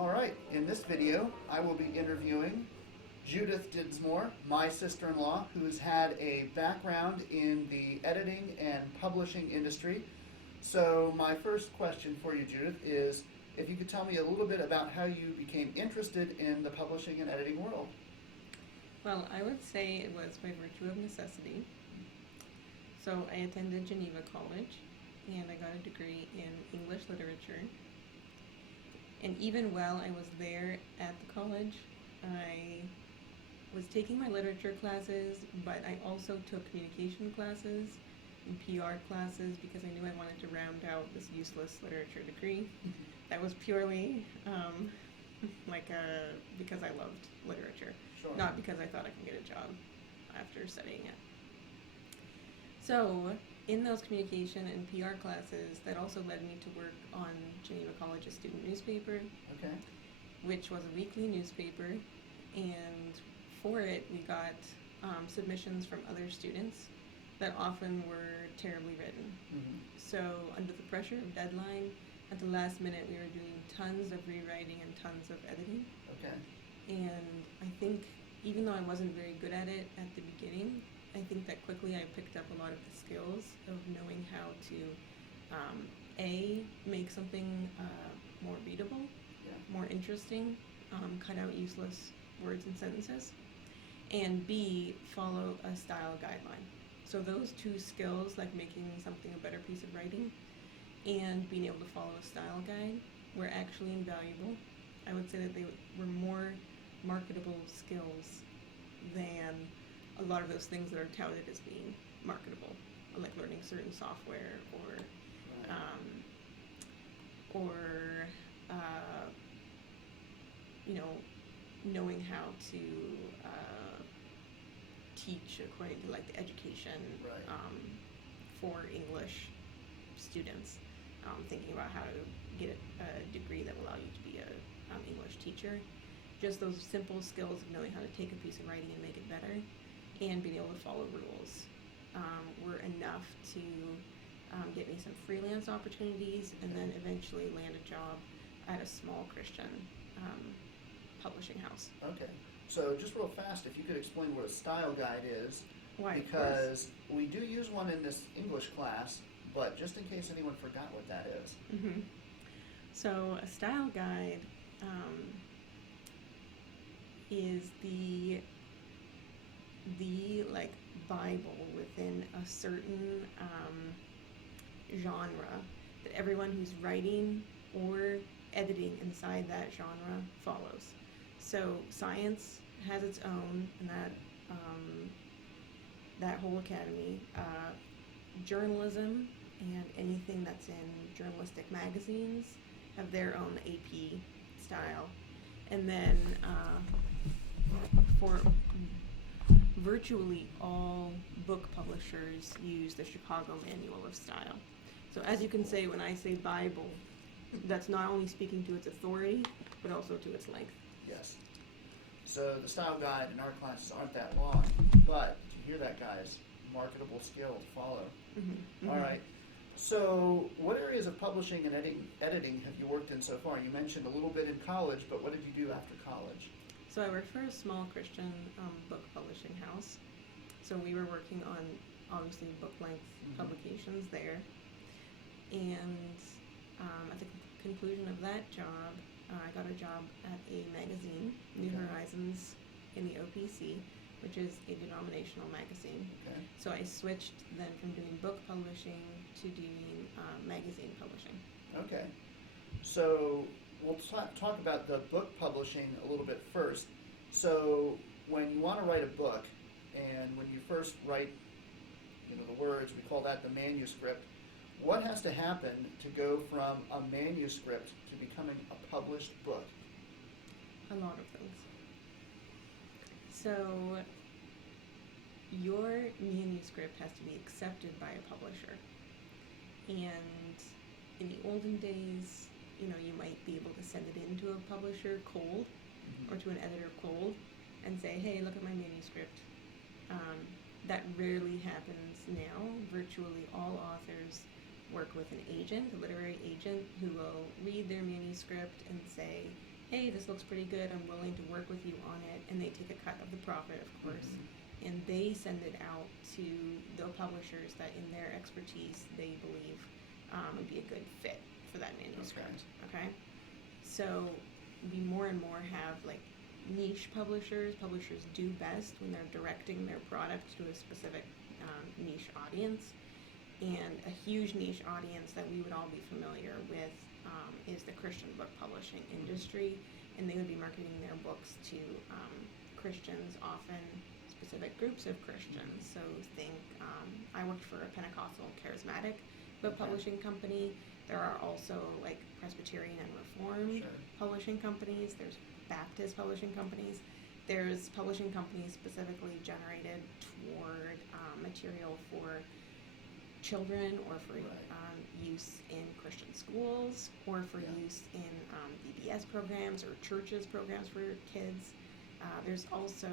All right, in this video, I will be interviewing Judith Dinsmore, my sister-in-law, who has had a background in the editing and publishing industry. So my first question for you, Judith, is if you could tell me a little bit about how you became interested in the publishing and editing world. Well, I would say it was by virtue of necessity. So I attended Geneva College, and I got a degree in English literature. And even while I was there at the college, I was taking my literature classes, but I also took communication classes and PR classes because I knew I wanted to round out this useless literature degree. That was purely because I loved literature, Sure. not because I thought I could get a job after studying it. So in those communication and PR classes, that also led me to work on Geneva College's student newspaper, Okay. which was a weekly newspaper, and for it we got submissions from other students that often were terribly written. Mm-hmm. So under the pressure of deadline, at the last minute we were doing tons of rewriting and tons of editing. Okay. And I think even though I wasn't very good at it at the beginning, I think that quickly I picked up a lot of the skills of knowing how to make something more readable, Yeah. more interesting, cut out useless words and sentences, and B, follow a style guideline. So those two skills, like making something a better piece of writing and being able to follow a style guide, were actually invaluable. I would say that they were more marketable skills than a lot of those things that are touted as being marketable, like learning certain software or knowing how to teach according to like the education Right. for English students, thinking about how to get a degree that will allow you to be a English teacher. Just those simple skills of knowing how to take a piece of writing and make it better, and being able to follow rules, were enough to get me some freelance opportunities, and then eventually land a job at a small Christian publishing house. Okay. So just real fast, if you could explain what a style guide is, Why? because we do use one in this English class, but just in case anyone forgot what that is. Mm-hmm. So a style guide is the like Bible within a certain genre that everyone who's writing or editing inside that genre follows. So science has its own, and that whole academy. Journalism and anything that's in journalistic magazines have their own AP style. And then for virtually all book publishers use the Chicago Manual of Style. So as you can say, when I say Bible, that's not only speaking to its authority, but also to its length. Yes. So the style guide in our classes aren't that long, but you hear that, guys? Marketable skill to follow. Mm-hmm. All right. So what areas of publishing and editing have you worked in so far? You mentioned a little bit in college, but what did you do after college? So I worked for a small Christian book publishing house. So we were working on, obviously, book-length publications there. And at the conclusion of that job, I got a job at a magazine, New Okay. Horizons, in the OPC, which is a denominational magazine. Okay. So I switched then from doing book publishing to doing magazine publishing. Okay. So we'll talk about the book publishing a little bit first. So when you want to write a book, and when you first write, the words, we call that the manuscript. What has to happen to go from a manuscript to becoming a published book? A lot of things. So your manuscript has to be accepted by a publisher. And in the olden days, you might be able to send it in to a publisher cold, or to an editor cold, and say, hey, look at my manuscript. That rarely happens now. Virtually all authors work with an agent, a literary agent, who will read their manuscript and say, hey, this looks pretty good, I'm willing to work with you on it, and they take a cut of the profit, of course, and they send it out to the publishers that in their expertise they believe would be a good fit for that manuscript, okay? So we more and more have like niche publishers. Publishers do best when they're directing their product to a specific niche audience. And a huge niche audience that we would all be familiar with is the Christian book publishing industry. And they would be marketing their books to Christians, often specific groups of Christians. So think, I worked for a Pentecostal charismatic book publishing company. There are also like Presbyterian and Reformed publishing companies. There's Baptist publishing companies. There's publishing companies specifically generated toward material for children or for use in Christian schools or for use in VBS programs or churches programs for kids. There's also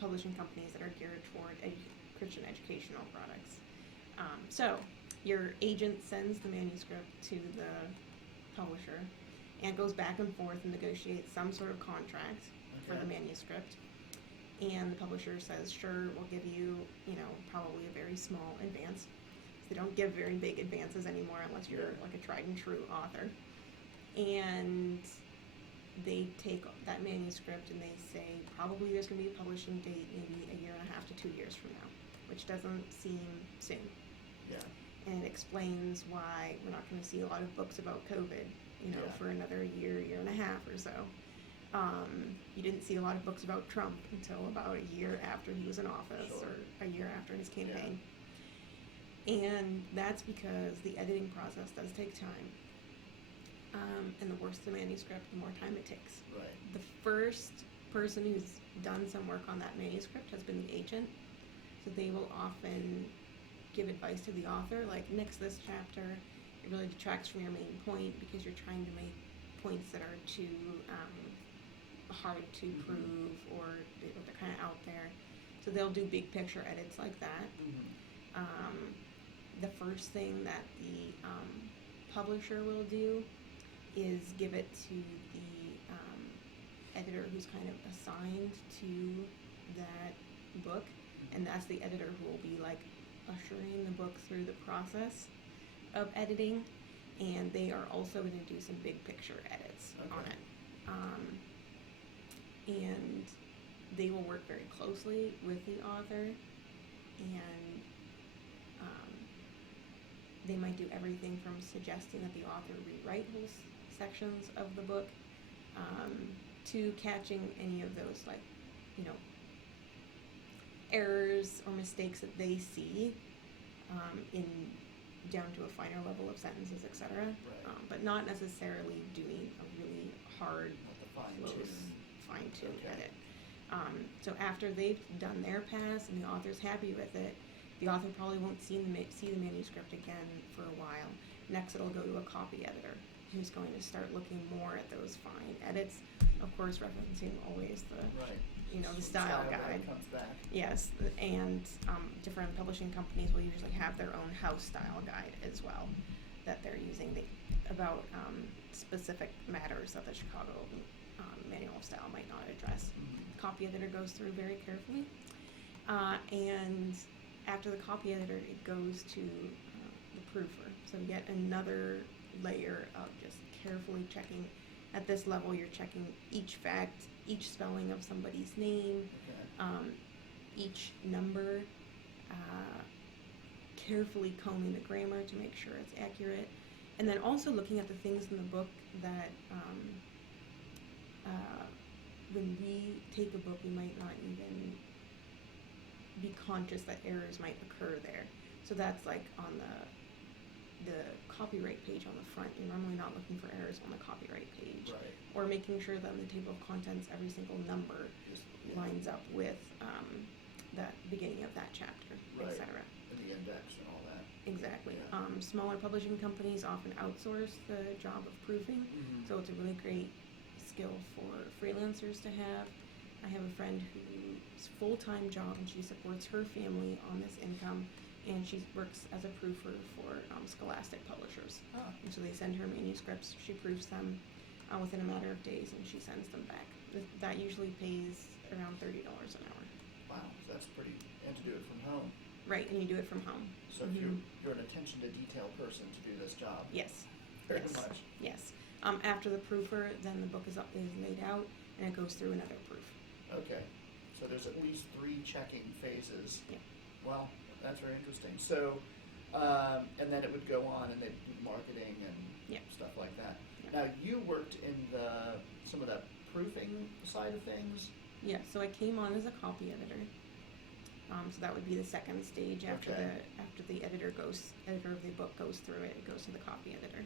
publishing companies that are geared toward Christian educational products. So your agent sends the manuscript to the publisher and goes back and forth and negotiates some sort of contract for the manuscript. And the publisher says, sure, we'll give you, probably a very small advance. They don't give very big advances anymore unless you're like a tried and true author. And they take that manuscript and they say, probably there's going to be a publishing date maybe 1.5 to 2 years from now, which doesn't seem soon. Yeah. And it explains why we're not going to see a lot of books about COVID, for another year and a half or so. You didn't see a lot of books about Trump until about a year after he was in office or a year after his campaign. And that's because the editing process does take time. And the worse the manuscript, the more time it takes. Right. The first person who's done some work on that manuscript has been the agent. So they will often give advice to the author, like, nix this chapter. It really detracts from your main point because you're trying to make points that are too hard to prove or they're kind of out there. So they'll do big picture edits like that. The first thing that the publisher will do is give it to the editor who's kind of assigned to that book, and that's the editor who will be like ushering the book through the process of editing, and they are also going to do some big picture edits on it. And they will work very closely with the author, and they might do everything from suggesting that the author rewrite whole sections of the book to catching any of those errors or mistakes that they see in down to a finer level of sentences, etc. But not necessarily doing a really hard, close, fine-tuned edit. So after they've done their pass and the author's happy with it, the author probably won't see the manuscript again for a while. Next, it'll go to a copy editor who's going to start looking more at those fine edits. Of course, referencing always the style guide. Comes back. Yes, and different publishing companies will usually have their own house style guide as well that they're using about specific matters that the Chicago Manual of Style might not address. Copy editor goes through very carefully, and after the copy editor, it goes to the proofer. So yet another layer of just carefully checking. At this level, you're checking each fact, each spelling of somebody's name, each number, carefully combing the grammar to make sure it's accurate, and then also looking at the things in the book that when we take a book, we might not even be conscious that errors might occur there. So that's like on the copyright page on the front. You're normally not looking for errors on the copyright page. Or making sure that in the table of contents, every single number lines up with that beginning of that chapter, etc. And the index and all that. Exactly. Smaller publishing companies often outsource the job of proofing, so it's a really great skill for freelancers to have. I have a friend whose full-time job, and she supports her family on this income, and she works as a proofer for Scholastic publishers. And so they send her manuscripts, she proofs them, within a matter of days, and she sends them back. That usually pays around $30 an hour. Wow, so that's pretty, and to do it from home. Right, and you do it from home. So if you're an attention to detail person to do this job. Yes. Very yes. much. Yes. After the proofer, then the book is laid out, and it goes through another proof. Okay, so there's at least 3 checking phases. Yeah. Well, that's very interesting. So, and then it would go on, and they'd do marketing and stuff like that. Yeah. Now, you worked in some of that proofing side of things. Yeah, so I came on as a copy editor. So that would be the second stage after the editor of the book goes through it. It goes to the copy editor.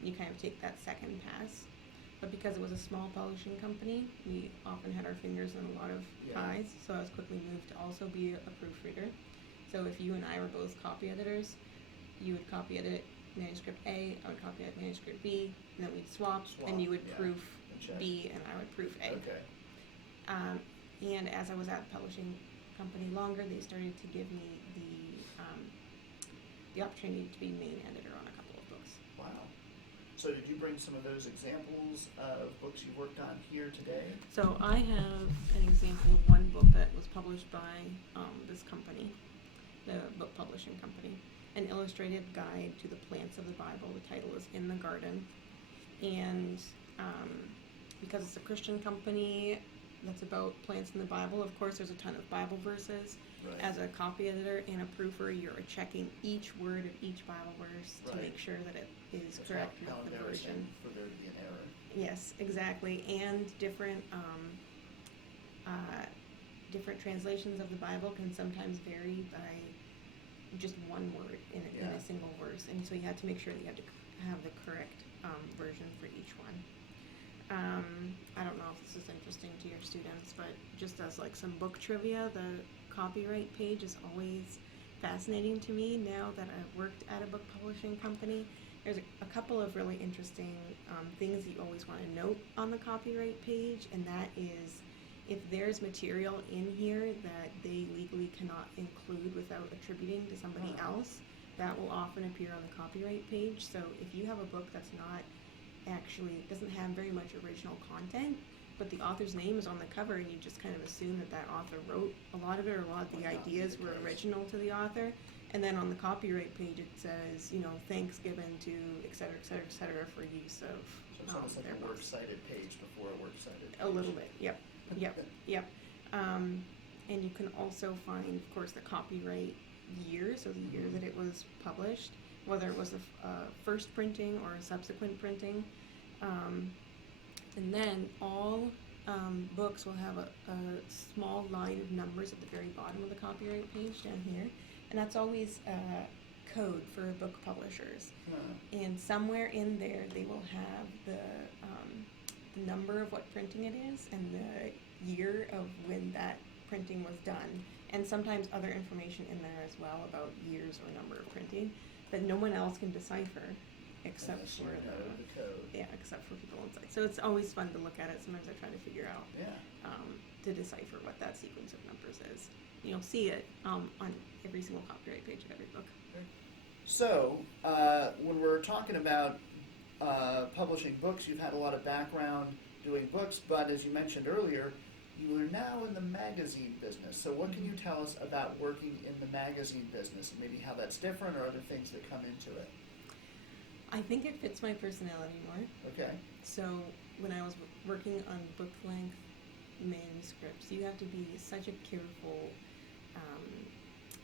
You kind of take that second pass. But because it was a small publishing company, we often had our fingers in a lot of pies. So I was quickly moved to also be a proofreader. So if you and I were both copy editors, you would copy edit manuscript A, I would copy edit manuscript B, and then we'd swap and you would proof B and I would proof A. Okay. And as I was at the publishing company longer, they started to give me the opportunity to be main editor on a couple of books. Wow. So did you bring some of those examples of books you worked on here today? So I have an example of one book that was published by this company, the book publishing company, an illustrated guide to the plants of the Bible. The title is In the Garden. And because it's a Christian company that's about plants in the Bible, of course there's a ton of Bible verses. Right. As a copy editor and a proofer, you're checking each word of each Bible verse to make sure that it is correct with the version. For there to be an error. Yes, exactly. And different translations of the Bible can sometimes vary by just one word in a single verse. And so you have to make sure that you have to have the correct version for each one. I don't know if this is interesting to your students, but just as like some book trivia, the copyright page is always fascinating to me now that I've worked at a book publishing company. There's a couple of really interesting things that you always want to note on the copyright page, and that is if there's material in here that they legally cannot include without attributing to somebody else, that will often appear on the copyright page. So if you have a book that's not actually doesn't have very much original content, but the author's name is on the cover, and you just kind of assume that author wrote a lot of it, or a lot of the ideas were original to the author, and then on the copyright page it says, thanks given to et cetera, et cetera, et cetera, for use of So it's almost like a works cited page before a works cited page. A little bit, yep. And you can also find, of course, the copyright year, so the year that it was published, whether it was a first printing or a subsequent printing. And then all books will have a small line of numbers at the very bottom of the copyright page down here. And that's always code for book publishers. And somewhere in there they will have the number of what printing it is and the year of when that printing was done. And sometimes other information in there as well about years or number of printing that no one else can decipher except for the code. Yeah, except for people inside. So it's always fun to look at it. Sometimes I try to figure out to decipher what that sequence of numbers is. You'll see it on every single copyright page of every book. So when we're talking about publishing books, you've had a lot of background doing books, but as you mentioned earlier, you are now in the magazine business. So what can you tell us about working in the magazine business, and maybe how that's different or other things that come into it? I think it fits my personality more. Okay. So when I was working on book-length manuscripts, you have to be such a careful,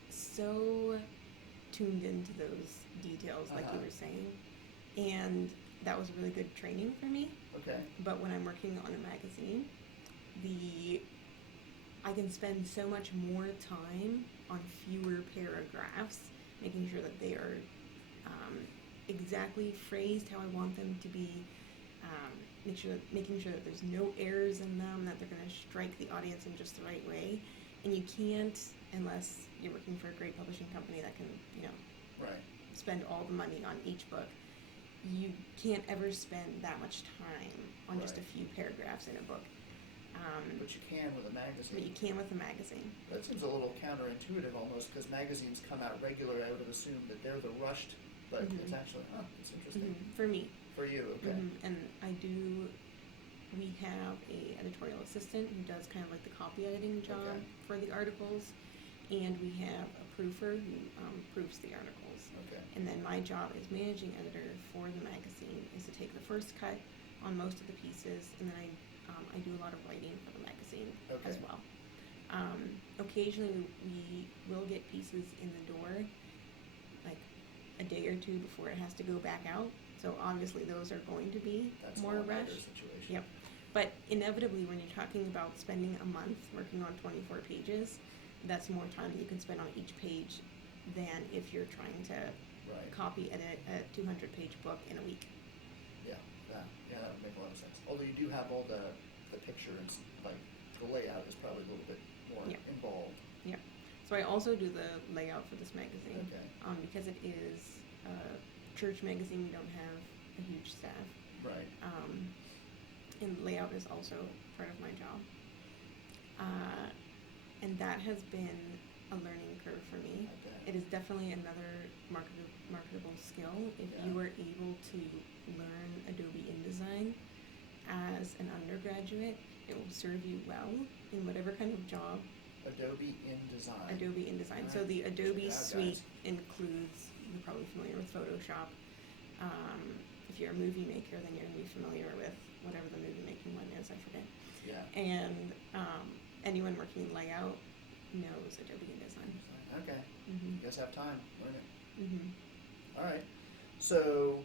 so tuned into those details, like you were saying. And that was really good training for me. Okay. But when I'm working on a magazine, I can spend so much more time on fewer paragraphs, making sure that they are exactly phrased how I want them to be, making sure that there's no errors in them, that they're going to strike the audience in just the right way. And you can't, unless you're working for a great publishing company that can, spend all the money on each book, you can't ever spend that much time on just a few paragraphs in a book. But you can with a magazine. But you can with a magazine. That seems a little counterintuitive almost, because magazines come out regular. I would have assumed that they're the rushed, but it's actually, it's interesting. For me. For you, okay. And we have a editorial assistant who does kind of like the copy editing job Okay. for the articles, and we have a proofer who proofs the articles. Okay. And then my job as managing editor for the magazine is to take the first cut on most of the pieces, and then I do a lot of writing for the magazine as Okay. well. Occasionally we will get pieces in the door like a day or two before it has to go back out. So obviously those are going to be That's more a lighter rushed. situation. Yep. But inevitably when you're talking about spending a month working on 24 pages, that's more time that you can spend on each page than if you're trying to Right. copy edit a 200-page book in a week. Yeah, that would make a lot of sense. Although you do have all the picture and like the layout is probably a little bit more Yeah. involved. Yeah. So I also do the layout for this magazine. Okay. Because it is a church magazine, we don't have a huge staff. Right. And layout is also part of my job. And that has been a learning curve for me. I bet. It is definitely another marketable skill. If Yeah. you are able to learn Adobe InDesign as an undergraduate, it will serve you well in whatever kind of job. Adobe InDesign. Adobe InDesign. So Alright. the Adobe Check it out, suite guys. includes, you're probably familiar with Photoshop. If you're a movie maker, then you're going to be familiar with whatever the movie making one is, I forget. Yeah. And anyone working in layout knows Adobe InDesign. Okay. Mm-hmm. You guys have time. Learn it. Mm-hmm. All right. So,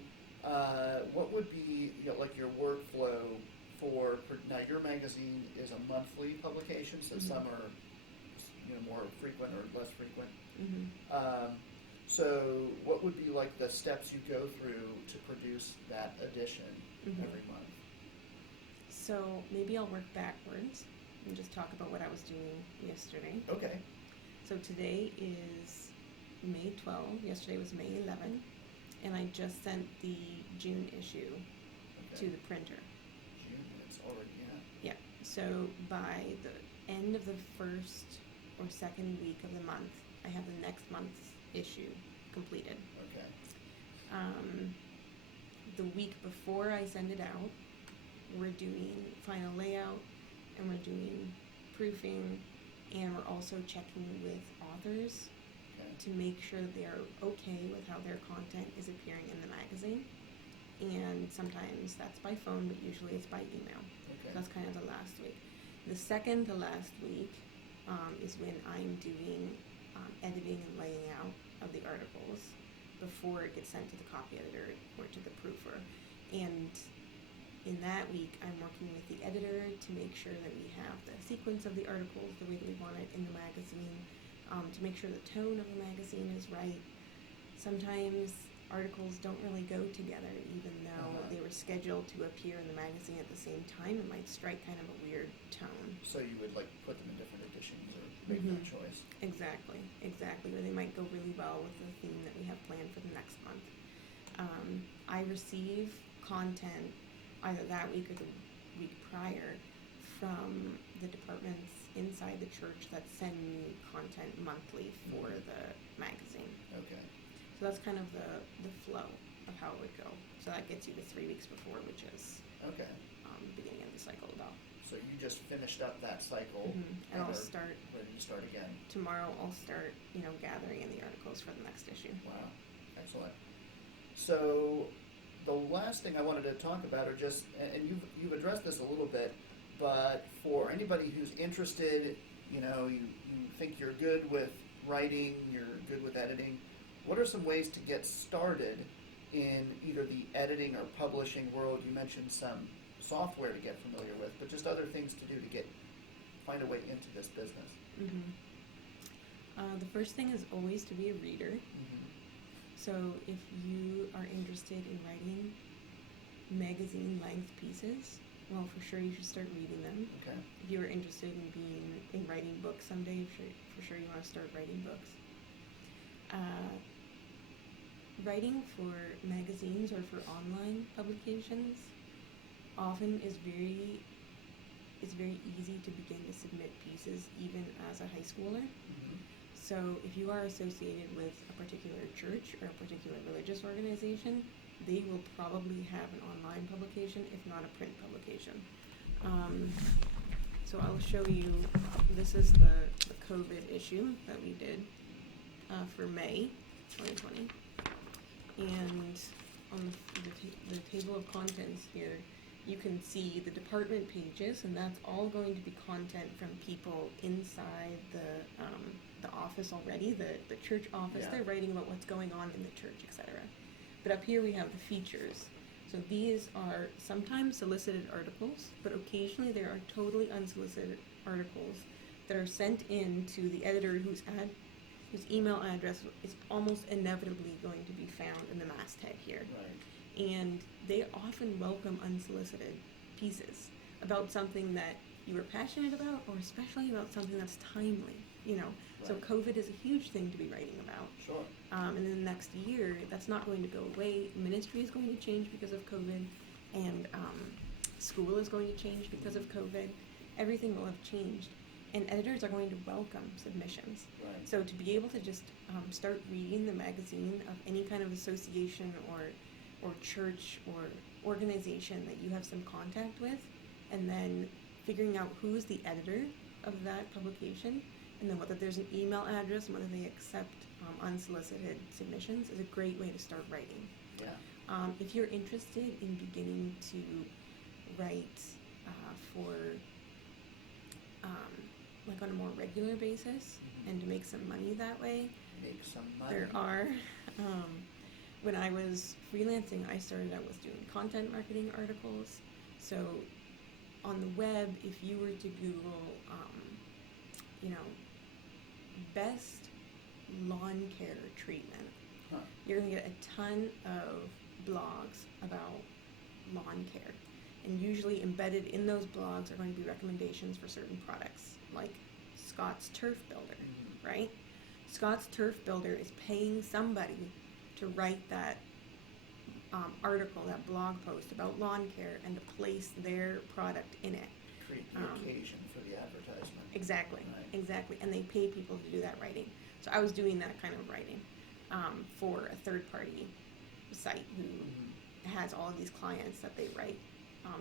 what would be like your workflow for now? Your magazine is a monthly publication, so Mhm. some are more frequent or less frequent. Mm-hmm. So, what would be like the steps you go through to produce that edition Mhm. every month? So maybe I'll work backwards and just talk about what I was doing yesterday. Okay. So today is May 12. Yesterday was May 11. And I just sent the June issue Okay. to the printer. June. It's already Yeah. So by the end of the first or second week of the month, I have the next month's issue completed. Okay. The week before I send it out, we're doing final layout, and we're doing proofing, and we're also checking with authors Okay. to make sure they're okay with how their content is appearing in the magazine. And sometimes that's by phone, but usually it's by email. Okay. So that's kind of the last week. The second to last week is when I'm doing editing and laying out of the articles before it gets sent to the copy editor or to the proofer. And in that week, I'm working with the editor to make sure that we have the sequence of the articles the way that we want it in the magazine, to make sure the tone of the magazine is right. Sometimes articles don't really go together, even though they were scheduled to appear in the magazine at the same time. It might strike kind of a weird tone. So you would like put them in different editions or make Mhm. that choice. Exactly. Or they might go really well with the theme that we have planned for the next month. I receive content either that week or the week prior from the departments inside the church that send me content monthly for the magazine. Okay. So that's kind of the flow of how it would go. So that gets you to 3 weeks before, which is Okay. beginning of the cycle about. So you just finished up that cycle And I'll are start ready to start again. tomorrow. I'll start, gathering in the articles for the next issue. Wow. Excellent. So the last thing I wanted to talk about are just, and you've addressed this a little bit, but for anybody who's interested, you think you're good with writing, you're good with editing, what are some ways to get started in either the editing or publishing world? You mentioned some software to get familiar with, but just other things to do to find a way into this business. The first thing is always to be a reader. Mm-hmm. So if you are interested in writing magazine-length pieces, well, for sure you should start reading them. Okay. If you are interested in writing books someday, for sure you want to start writing books. Writing for magazines or for online publications often is very easy to begin to submit pieces even as a high schooler. Mm-hmm. So if you are associated with a particular church or a particular religious organization, they will probably have an online publication, if not a print publication. So I'll show you, this is the COVID issue that we did for May 2020. And on the table of contents here, you can see the department pages, and that's all going to be content from people inside the office already, the church office. Yeah. They're writing about what's going on in the church, etc. But up here we have the features. So these are sometimes solicited articles, but occasionally there are totally unsolicited articles that are sent in to the editor whose email address is almost inevitably going to be found in the masthead here. Right. And they often welcome unsolicited pieces about something that you are passionate about, or especially about something that's timely, you know. So Right. COVID is a huge thing to be writing about. Sure. And in the next year, that's not going to go away. Ministry is going to change because of COVID, and school is going to change because of COVID. Everything will have changed, and editors are going to welcome submissions. Right. So to be able to just start reading the magazine of any kind of association or church or organization that you have some contact with, and then figuring out who's the editor of that publication, and then whether there's an email address and whether they accept unsolicited submissions is a great way to start writing. Yeah. If you're interested in beginning to write for like on a more regular basis and to make some money that way, Make some money. there are, when I was freelancing, I started out with doing content marketing articles. So on the web, if you were to Google, best lawn care treatment, Huh. you're going to get a ton of blogs about lawn care. And usually embedded in those blogs are going to be recommendations for certain products, like Scott's Turf Builder, right? Scott's Turf Builder is paying somebody to write that article, that blog post about lawn care, and to place their product in it. Create the occasion for the advertisement. Exactly, Right. exactly. And they pay people to do that writing. So I was doing that kind of writing for a third-party site who has all of these clients that they write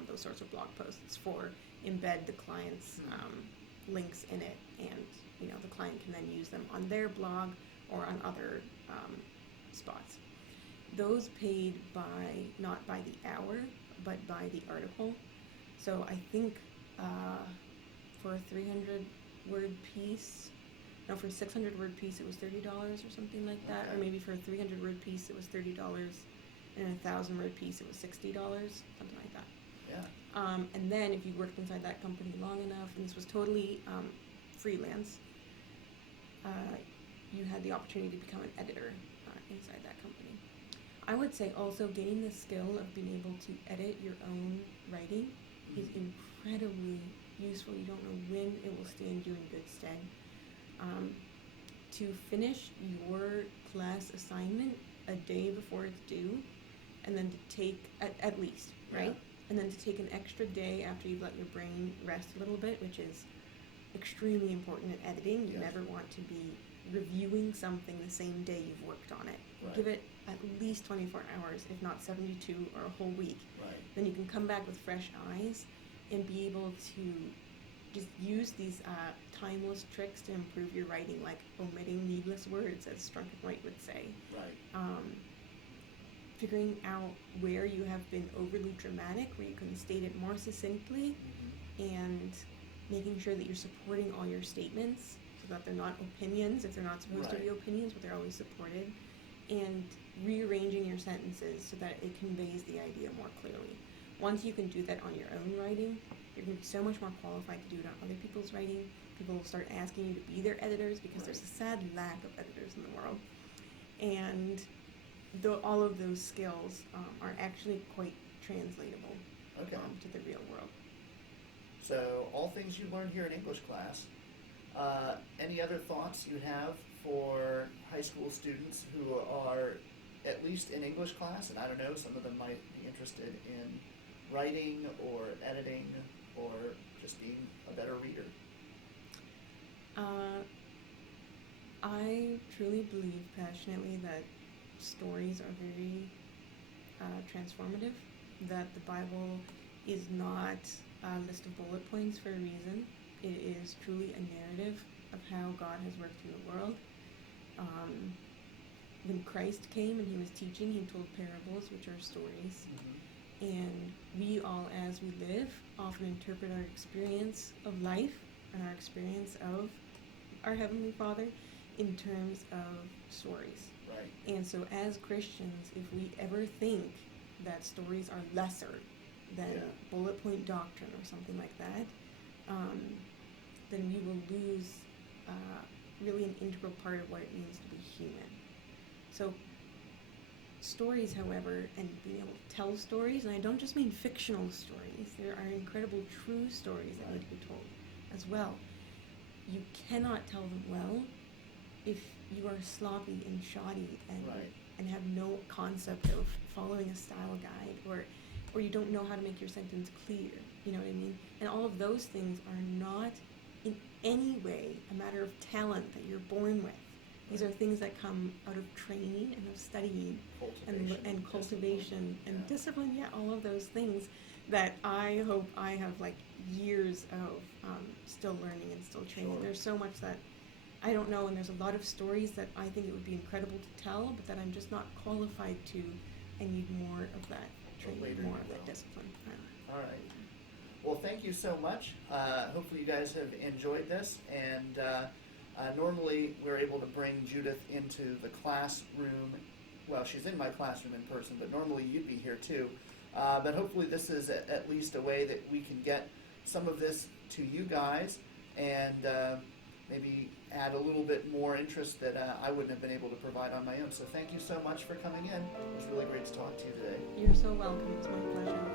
those sorts of blog posts for, embed the client's links in it, and the client can then use them on their blog or on other spots. Those paid not by the hour, but by the article. So I think for a 300-word piece, no, for a 600-word piece it was $30 or something like that, Okay. or maybe for a 300-word piece it was $30, and a 1,000-word piece it was $60, something like that. Yeah. And then if you worked inside that company long enough, and this was totally freelance, you had the opportunity to become an editor inside that company. I would say also gaining the skill of being able to edit your own writing is incredibly useful. You don't know when it will stand you in good stead. To finish your class assignment a day before it's due, and then to take, at least, right? Yeah. And then to take an extra day after you've let your brain rest a little bit, which is extremely important in editing. You Yes. never want to be reviewing something the same day you've worked on it. Right. Give it at least 24 hours, if not 72 or a whole week. Right. Then you can come back with fresh eyes and be able to just use these timeless tricks to improve your writing, like omitting needless words, as Strunk and White would say. Right. Figuring out where you have been overly dramatic, where you can state it more succinctly, and making sure that you're supporting all your statements so that they're not opinions if they're not supposed to be Right. opinions, but they're always supported, and rearranging your sentences so that it conveys the idea more clearly. Once you can do that on your own writing, you're going to be so much more qualified to do it on other people's writing. People will start asking you to be their editors because Right. there's a sad lack of editors in the world. And all of those skills are actually quite translatable Okay. to the real world. So, all things you learned here in English class. Any other thoughts you have for high school students who are at least in English class? And I don't know, some of them might be interested in writing or editing or just being a better reader. I truly believe passionately that stories are very transformative, that the Bible is not a list of bullet points for a reason. It is truly a narrative of how God has worked through the world. When Christ came and he was teaching, he told parables, which are stories. And we all, as we live, often interpret our experience of life and our experience of our Heavenly Father in terms of stories. Right. And so as Christians, if we ever think that stories are lesser than bullet point doctrine or something like that, then we will lose really an integral part of what it means to be human. So stories, however, and being able to tell stories, and I don't just mean fictional stories, there are incredible true stories that need to be told as well. You cannot tell them well if you are sloppy and shoddy and have no concept of following a style guide, or you don't know how to make your sentence clear, you know what I mean? And all of those things are not in any way a matter of talent that you're born with. These are things that come out of training and of studying and cultivation and discipline. Yeah, all of those things that I hope I have like years of still learning and still training. There's so much that I don't know, and there's a lot of stories that I think it would be incredible to tell, but that I'm just not qualified to. I need more of that training, more of that discipline. All right. Well, thank you so much. Hopefully you guys have enjoyed this, and normally we're able to bring Judith into the classroom. Well, she's in my classroom in person, but normally you'd be here too. But hopefully this is at least a way that we can get some of this to you guys, and maybe add a little bit more interest that I wouldn't have been able to provide on my own. So thank you so much for coming in. It was really great to talk to you today. You're so welcome. It's my pleasure.